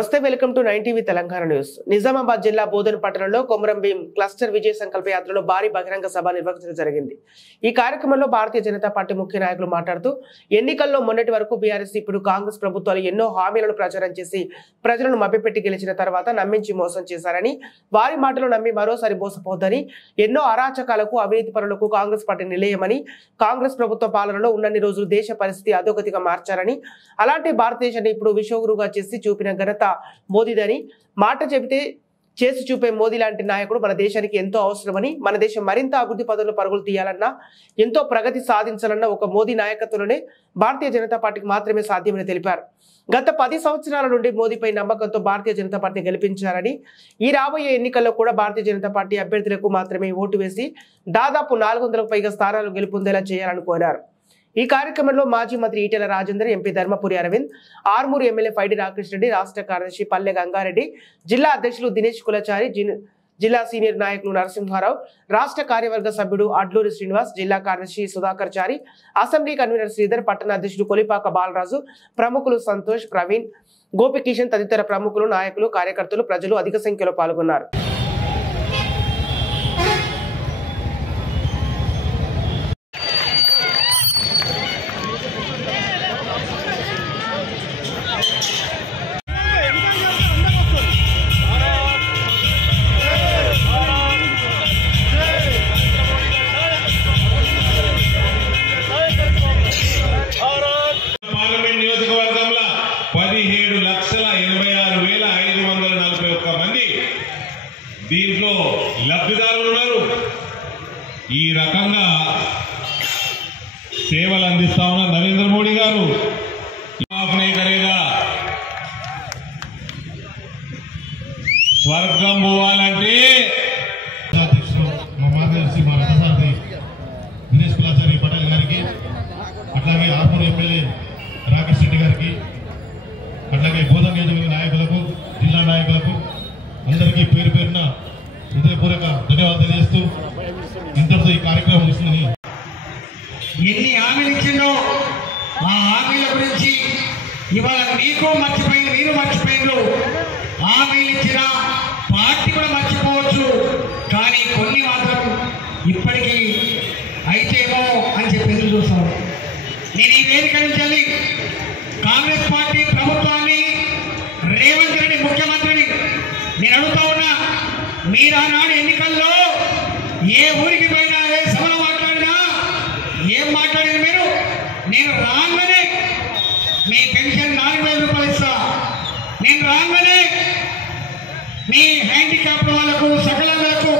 నమస్తే welcome to 9 TV Telangana news. Nizamabad జిల్లా బోధన పట్టణంలో కొమరం భీం క్లస్టర్ విజయ సంకల్ప యాత్రలో భారీ బహిరంగ సభ నిర్వహించడం జరిగింది। ఈ కార్యక్రమంలో భారతీయ జనతా పార్టీ ముఖ్య నాయకులు మాట్లాడుతూ ఎన్నికల్లో మొన్నటి వరకు బీఆర్ఎస్ ఇప్పుడు కాంగ్రెస్ ప్రభుత్వాలు ఎన్నో హామీలను ప్రచారం చేసి ప్రజలను మభ్యపెట్టి గెలిచిన తర్వాత నమ్మించి మోసం చేశారని, వారి మాటలు నమ్మి మరోసారి మోసపోద్దని, ఎన్నో అరాచకాలకు అవినీతి పరులకు కాంగ్రెస్ పార్టీ నిలయమని, కాంగ్రెస్ ప్రభుత్వ పాలనలో ఉన్నన్ని రోజులు దేశ పరిస్థితి అధోగతిగా మార్చారని, అలాంటి భారతదేశాన్ని ఇప్పుడు విశ్వగురువుగా చేసి చూపిన ఘనత మోదీదని, మాట చెబితే చేసి చూపే మోదీ లాంటి నాయకుడు మన దేశానికి ఎంతో అవసరమని, మన దేశం మరింత అభివృద్ధి పదంలో పరుగులు తీయాలన్నా, ఎంతో ప్రగతి సాధించాలన్న ఒక మోదీ నాయకత్వంలోనే భారతీయ జనతా పార్టీకి మాత్రమే సాధ్యమని తెలిపారు। గత 10 సంవత్సరాల నుండి మోదీపై నమ్మకంతో భారతీయ జనతా పార్టీ గెలిపించారని, ఈ రాబోయే ఎన్నికల్లో కూడా భారతీయ జనతా పార్టీ అభ్యర్థులకు మాత్రమే ఓటు వేసి దాదాపు 400కు పైగా స్థానాలు గెలుపొందేలా చేయాలని కోరారు। ఈ కార్యక్రమంలో మాజీ మంత్రి ఈటెల రాజేందర్, ఎంపీ ధర్మపురి అరవింద్, ఆర్మూరు ఎమ్మెల్యే పైడి రాకేష్ రెడ్డి, రాష్ట్ర కార్యదర్శి పల్లె గంగారెడ్డి, జిల్లా అధ్యక్షులు దినేష్ కులచారి, జిల్లా సీనియర్ నాయకులు నరసింహారావు, రాష్ట్ర కార్యవర్గ సభ్యుడు అడ్లూరి శ్రీనివాస్, జిల్లా కార్యదర్శి సుధాకర్ చారి, అసెంబ్లీ కన్వీనర్ శ్రీధర్, పట్టణ అధ్యక్షుడు కొలిపాక బాలరాజు, ప్రముఖులు సంతోష్, ప్రవీణ్, గోపికిషన్ తదితర ప్రముఖులు, నాయకులు, కార్యకర్తలు, ప్రజలు అధిక సంఖ్యలో పాల్గొన్నారు। దీంట్లో లబ్ధిదారులు ఉన్నారు। ఈ రకంగా సేవలు అందిస్తా ఉన్న నరేంద్ర మోడీ గారు స్వర్గం పోవాలంటే దినేష్ కులాచారి పటేల్ గారికి, అట్లాగే ఆర్మూరు ఎమ్మెల్యే రాకేష్ రెడ్డి గారికి, అట్లాగే బోధన నియోజకవర్గ నాయకులకు, జిల్లా నాయకులకు అందరికీ పేరు పేరున హృదయపూర్వక ధన్యవాదాలు తెలియజేస్తూ ఇంతటితో ఈ కార్యక్రమం ముగిసిందని। ఎన్ని హామీలు ఇచ్చిందో ఆ హామీల గురించి ఇవాళ మీకు మర్చిపోయింది, మీరు మర్చిపోయిండ్రు। హామీలు ఇచ్చిన పార్టీ కూడా మర్చిపోవచ్చు, కానీ కొన్ని మాత్రం ఇప్పటికీ అయితేమో అని చెప్పి ఎదురు చూస్తారు। నేను ఈ వేదిక నుంచి కాంగ్రెస్ పార్టీ ప్రభుత్వాన్ని, రేవంత్ రెడ్డి ముఖ్యమంత్రిని నేను అడుగుతా ఉన్నా, మీరు ఆనాడు ఎన్నికల్లో ఏ ఊరికి పోయినా, ఏ సభలో మాట్లాడినా ఏం మాట్లాడింది మీరు? నేను రాగానే మీ పెన్షన్ 4000 రూపాయలు ఇస్తా, నేను రాగానే మీ హ్యాండిక్యాప్ వాళ్ళకు సకలాలకు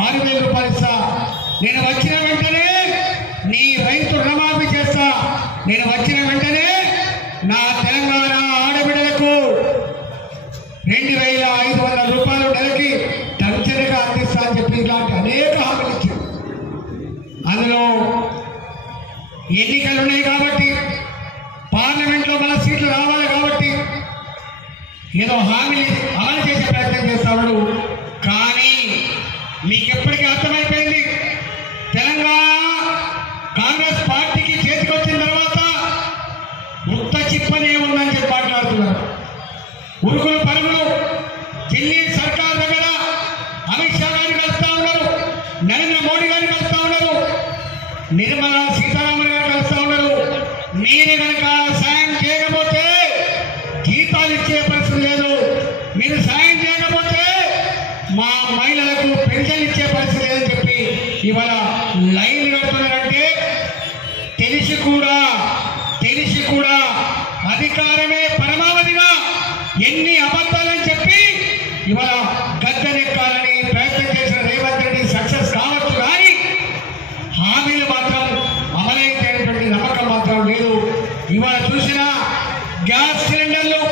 6000 రూపాయలు ఇస్తా, నేను వచ్చిన వెంటనే నీ రైతు రుణమాఫీ చేస్తా, నేను వచ్చిన వెంటనే నా తెలంగాణ ఆడబిడ్డలకు 2500 రూపాయలు నెలకి టంచనగా అందిస్తా అని చెప్పి ఇలాంటి అనేక హామీలు ఇచ్చారు। అందులో ఎన్నికలు ఉన్నాయి కాబట్టి, పార్లమెంట్లో మన సీట్లు రావాలి కాబట్టి ఏదో హామీలు అమలు చేసే ప్రయత్నం చేస్తాడు। కానీ మీకు ఎప్పటికీ అర్థమైపోయింది, తెలంగాణ కాంగ్రెస్ పార్టీకి చేతికొచ్చిన తర్వాత ఉత్త చిప్పనే ఉందని చెప్పి మాట్లాడుతున్నారు। ఉరుకులు పరుగులు ఢిల్లీ సర్కార్ దగ్గర అమిత్ షా గారిని కలుస్తా ఉన్నారు, నరేంద్ర మోడీ గారిని కలుస్తా ఉన్నారు, నిర్మలా సీతారామన్ గారిని కలుస్తా ఉన్నారు। మీరు కనుక సాయం చేయకపోతే జీతాలు ఇచ్చే పరిస్థితి లేదు, మీరు సాయం చేయకపోతే మా మహిళలకు పెన్షన్ ఇచ్చే పరిస్థితి లేదని చెప్పి ఇవాళ లైన్ కడుతున్నారంటే తెలిసి కూడా అధికారమే పరమావధిగా ఎన్ని అబద్ధాలని చెప్పి ఇవాళ గద్దెనెక్కాలని ప్రయత్నం చేసిన రేవంత్ రెడ్డి సక్సెస్ కావచ్చు, కానీ హామీలు మాత్రం అమలైతేటువంటి నమ్మకం మాత్రం లేదు। ఇవాళ చూసిన గ్యాస్ సిలిండర్లు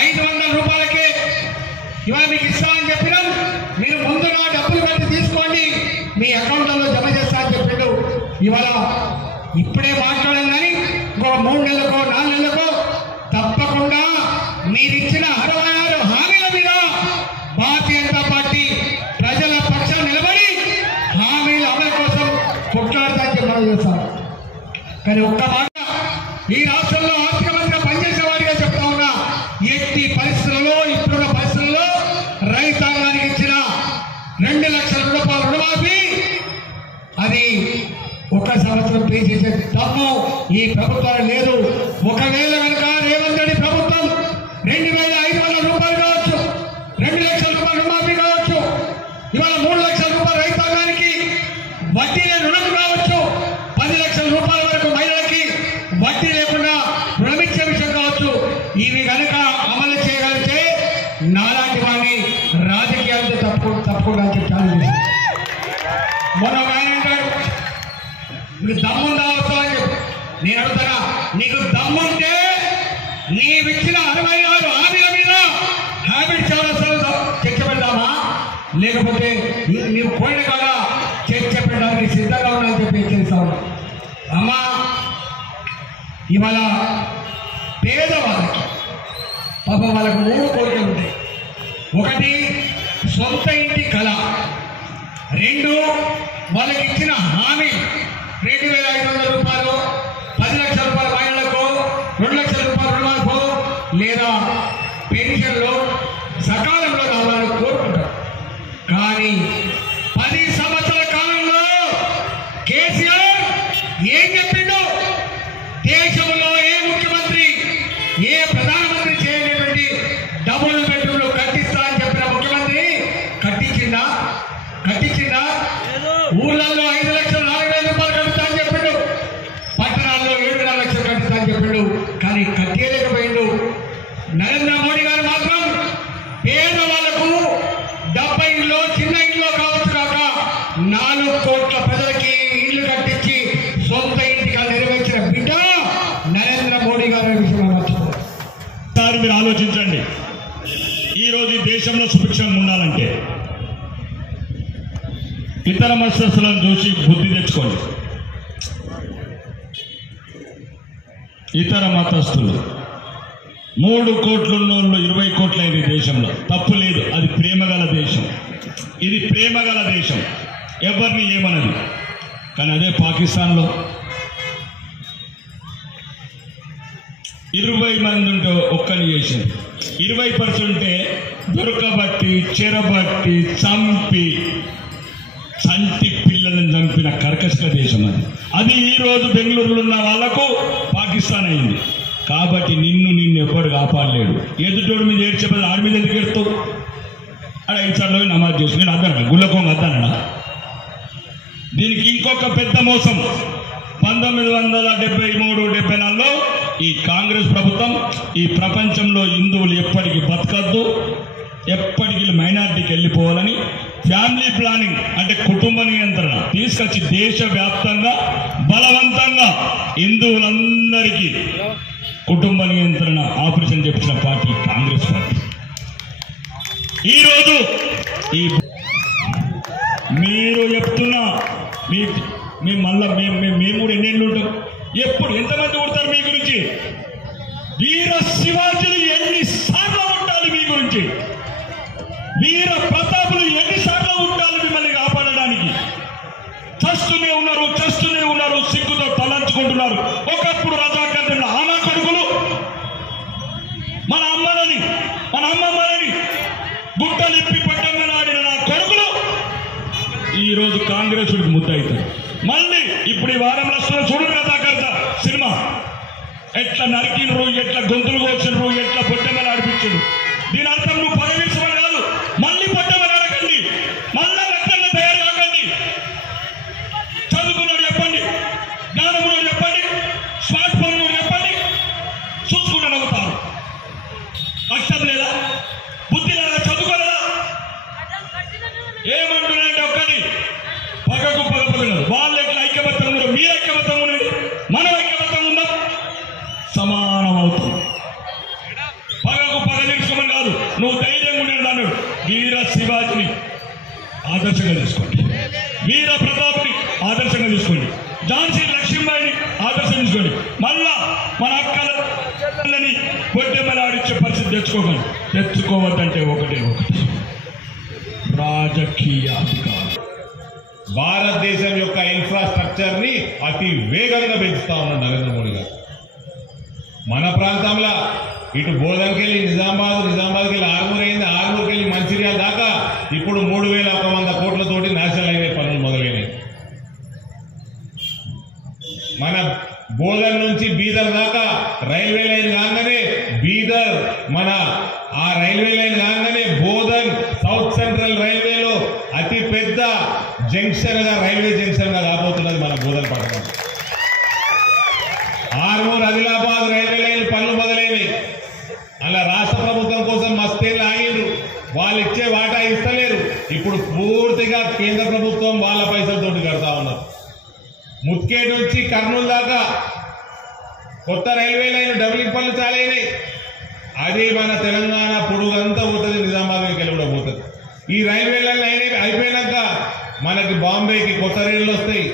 500 రూపాయలకే ఇవాళ మీకు ఇస్తామని చెప్పినాం, మీరు ముందుగా డబ్బులు కట్టి తీసుకోండి, మీ అకౌంట్లలో జమ చేస్తా అని చెప్పిండు। ఇవాళ ఇప్పుడే మాట్లాడాం, కానీ ఇంకొక 3 నెలలకో 4 నెలలకో తప్పకుండా మీరిచ్చిన 66 హామీల మీద భారతీయ జనతా పార్టీ ప్రజల పక్షాన నిలబడి హామీల అమలు కోసం కొట్లాడతానికి మనం చేస్తాం। కానీ ఒక్క మాట, ఈ రాష్ట్రంలో ఆర్థిక మంత్రిగా పనిచేసే వాడిగా చెప్తా ఉన్నా, ఎట్టి పరిస్థితులలో దమ్ము ఈ ప్రభుత్వాలు లేదు. ఒకవేళ కనుక రేవంత్ రెడ్డి ప్రభుత్వం 2,500 రూపాయలు కావచ్చు, 2 లక్షల రూపాయలు రుణమాఫీ కావచ్చు, ఇవాళ 3 లక్షల రూపాయలు రైతాంగానికి వడ్డీ రుణం కావచ్చు, 10 లక్షల రూపాయల వరకు మహిళలకి వడ్డీ లేకుండా రుణమిచ్చే విషయం కావచ్చు, ఇవి కనుక అమలు చేయగలిగితే నాలాంటి వాడిని రాజకీయాలతో తప్పకుండా చెప్పాలి. మొన్న ఆయన అంటాడు, నీకు దమ్ముందా వస్తావు అని చెప్పి. నేను అడుగుతానా, నీకు దమ్ముంటే నీవిచ్చిన 66 హామీల మీద హ్యాబిట్ చౌరస్తాలో చర్చ పెడదామా, లేకపోతే నీవు పోయిన కాడ చర్చ పెట్టడానికి సిద్ధంగా ఉన్నాయని చెప్పి హెచ్చరిస్తాను. అమ్మా, ఇవాళ పేదవాళ్ళకి పాపం వాళ్ళకు 3 కోరికలు ఉంటాయి. 1 సొంత ఇంటి కళ, 2 వాళ్ళకి ఇచ్చిన హామీ 2,500 రూపాయలు, 10 లక్షల రూపాయల మహిళలకు, 2 లక్షల రూపాయల రుణమాఫీ లేదా పెన్షన్లు సకాలంలో రావాలని కోరుకుంటారు. కానీ 10 సంవత్సరాల కాలంలో కేసీఆర్ ఏం చెప్పిండు? దేశంలో ఏ ముఖ్యమంత్రి, ఏ ప్రధానమంత్రి చేయలేటువంటి డబుల్ బెడ్రూమ్లు కట్టిస్తా అని చెప్పిన ముఖ్యమంత్రి కట్టించిందా? ఊళ్ళల్లో 5 లక్షలు 4,000 రూపాయలు కట్టిస్తా అని చెప్పిండు, పట్టణాల్లో 7,5 లక్షలు కట్టిస్తా అని చెప్పిండు, కానీ కట్టేయలేకపోయిండు. నరేంద్ర మోడీ గారు మాత్రం పేదవాళ్లకు 70 ఇంట్లో చిన్న ఇంట్లో కావచ్చు కాక 4 కోట్ల ప్రజలకి ఇల్లు కట్టించి సొంత ఇంటిగా నెరవేర్చిన బిడ్డ నరేంద్ర మోడీ గారి విషయంలో మర్చిపోతారు. మీరు ఆలోచించండి, ఈరోజు ఈ దేశంలో సుభిక్షంగా ఉండాలంటే ఇతర మత్స్యస్తులను చూసి బుద్ధి తెచ్చుకోండి. ఇతర మతస్థులు 3 కోట్లు ఉన్నోళ్ళు 20 కోట్లైంది దేశంలో, తప్పు లేదు. అది ప్రేమగల దేశం, ఇది ప్రేమగల దేశం, ఎవరిని ఏమన్నది. కానీ అదే పాకిస్తాన్లో 20 మంది ఉంటే ఒక్కని చేసింది, 20% ఉంటే దొరకబట్టి, చెరబట్టి, చంపి, చంటి పిల్లలను చంపిన కర్కశక దేశం అది. ఈరోజు బెంగళూరులో ఉన్న వాళ్లకు పాకిస్తాన్ అయింది. కాబట్టి నిన్ను ఎవ్వడు కాపాడలేడు. ఎదుటోడు మీద ఏడ్చేపది ఆడి మీద ఎందుకు ఎడుతావు? అక్కడ 5 సార్లు నమాజ్ చేసి నేను అద్దనా, గుళ్ళకోంగ అద్దనా? దీనికి ఇంకొక పెద్ద మోసం. 1973-74లో ఈ కాంగ్రెస్ ప్రభుత్వం ఈ ప్రపంచంలో హిందువులు ఎప్పటికీ బతకద్దు, ఎప్పటికీ మైనారిటీకి వెళ్ళిపోవాలని ఫ్యామిలీ ప్లానింగ్ అంటే కుటుంబ నియంత్రణ తీసుకొచ్చి దేశవ్యాప్తంగా బలవంతంగా హిందువులందరికీ కుటుంబ నియంత్రణ ఆపరేషన్ చేపించిన పార్టీ కాంగ్రెస్ పార్టీ. ఈరోజు ఈ మీరు చెప్తున్నా మళ్ళా మేము కూడా ఎన్నేళ్ళు ఉంటాం, ఎప్పుడు ఎంతమంది కొడతారు మీ గురించి? వీర శివాజీలు ఎన్నిసార్లు ఉండాలి మీ గురించి? వీర ప్రతాపులు ఎన్నిసార్లు ఉండాలి మిమ్మల్ని కాపాడడానికి? చస్తూనే ఉన్నారు, సిగ్గుతో తలంచుకుంటున్నారు. ఒకప్పుడు రజాకర్ల ఆనా కొడుకులు మన అమ్మమ్మలని గుట్టలిప్పి పట్టంగనాడిన నా కొడుకులు ఈరోజు కాంగ్రెస్ ముద్దవుతారు. మళ్ళీ ఇప్పుడు ఈ వారం లక్షలు చూడు రజాకర్త సినిమా ఎట్లా నరికినరు, ఎట్లా గొంతులు కోసినరు, ఎట్లా పొట్టెమలు ఆడిపించరు. దీని అర్థం నువ్వు పదవించమని కాదు, మళ్ళీ పొట్టెమలు ఆడకండి, మళ్ళా రక్తంగా తయారు కాకండి. చదువుకున్నాడు చెప్పండి, జ్ఞానమున్నాడు చెప్పండి, స్మార్ట్ ఫోన్ చెప్పండి, చూసుకుంటూ నవ్వుతారు. కష్టం లేదా? బుద్ధి లేదా? చదువుకోలేదా? ఏమంటున్నారంటే ఒక్కటి పగకు పగపడినారు. వాళ్ళు ఎట్లా ఐక్యమత్యం ఉన్నారు, మీరు ఐక్యమత్యం ఉన్నది, మనం ఐక్యమత్యం ఉందాం, సమానం అవుతాం. పగకు పగ తీర్చుకోమని కాదు, నువ్వు ధైర్యంగా ఉండేది అన్నాడు. వీర శివాజీని ఆదర్శంగా తీసుకోండి, వీర ప్రతాప్ని ఆదర్శంగా తీసుకోండి, ఝాన్సీ లక్ష్మీబాయిని ఆదర్శం తీసుకోండి. మళ్ళా మన అక్కలని పొట్టెమలాడిచ్చే పరిస్థితి తెచ్చుకోవద్దంటే ఒకటి రాజకీయ అధికారం. భారతదేశం యొక్క ఇన్ఫ్రాస్ట్రక్చర్ ని అతి వేగంగా పెంచుతా ఉన్నాడు నరేంద్ర మోడీ గారు. మన ప్రాంతంలో ఇటు బోధన్కెళ్ళి నిజామాబాద్కి వెళ్ళి ఆర్మూర్ అయింది, ఆర్మూర్కి వెళ్ళి మంచిర్యాల దాకా ఇప్పుడు 3,100 కోట్లతోటి నేషనల్ హైవే పనులు మొదలైనవి. మన బోధన్ నుంచి బీదర్ దాకా రైల్వే లైన్ కాగానే బీదర్ మన ఆ రైల్వే లైన్ కాగానే బోధన్ సౌత్ సెంట్రల్ రైల్వేలో అతి పెద్ద జంక్షన్ గా రైల్వే జంక్షన్ గా రాబోతున్నది మన బోధన్ పట్టణం. ఆర్మూర్ ఆదిలాబాద్ రైల్వే లైన్ పనులు మొదలైనవి. అలా రాష్ట్ర ప్రభుత్వం కోసం మస్తేళ్ళు ఆగిండ్రు, వాళ్ళు ఇచ్చే వాటా ఇస్తలేరు. ఇప్పుడు పూర్తిగా కేంద్ర ప్రభుత్వం వాళ్ళ పైసలతోటి కడతా ఉన్నారు. ముత్కేట్ నుంచి కర్నూలు దాకా కొత్త రైల్వే లైన్ డబులింగ్ పనులు చాలైనాయి. అది మన తెలంగాణ పొడుగంతా పోతుంది, నిజామాబాద్ వెళ్ళి కూడా పోతుంది. ఈ రైల్వే లైన్ అయిపోయినాక మనకి బాంబేకి కొత్త రైళ్లు వస్తాయి,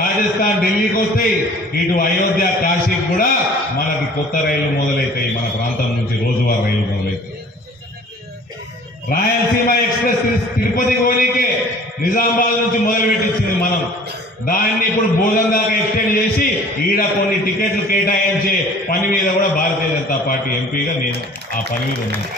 రాజస్థాన్ ఢిల్లీకి వస్తాయి, ఇటు అయోధ్య కాశీకి కూడా మనకి కొత్త రైళ్లు మొదలవుతాయి. మన ప్రాంతం నుంచి రోజువారీ రైళ్లు మొదలవుతాయి. రాయలసీమ ఎక్స్ప్రెస్ తిరుపతికి పోనీకే నిజామాబాద్ నుంచి మొదలు పెట్టించింది మనం. దాన్ని ఇప్పుడు బోధన్ దాకా ఎక్స్టెండ్ చేసి ఈడ కొన్ని టికెట్లు కేటాయించే పని మీద కూడా భారతీయ జనతా పార్టీ ఎంపీగా నేను ఆ పని మీద ఉన్నాను.